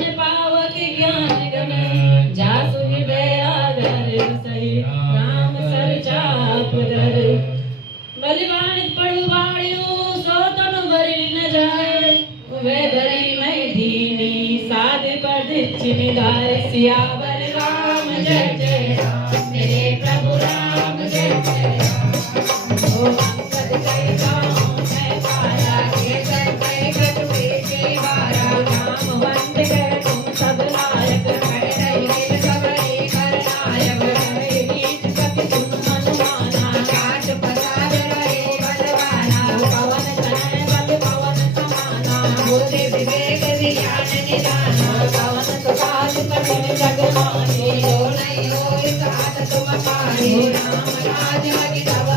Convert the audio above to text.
मन पावक ज्ञान गण जासु हृदय आदर सही राम सर चाप दर बलिवाणित पड़ु बाड़ियों सो तनु भरी न जाए वे धरी मैं दीनी साध पर चिनिदाय सियावर राम जय जय राम मेरे प्रभु राम जय जय राम ओ अंगद कई गाँव मैं पाया केसर कई गट बेचे वारा राम वंद कर तुम सब लायक कर रही सबरी कर नायक रहे गीत कपि तुम अनुमाना काट पसार रहे बलवाना पवन तनय बल पवन समाना बुद्धि विवेक विज्ञान निदाना पवन सुभाष कठिन जग माने जो नहीं होय साथ तुम पाए राम राज मगि तव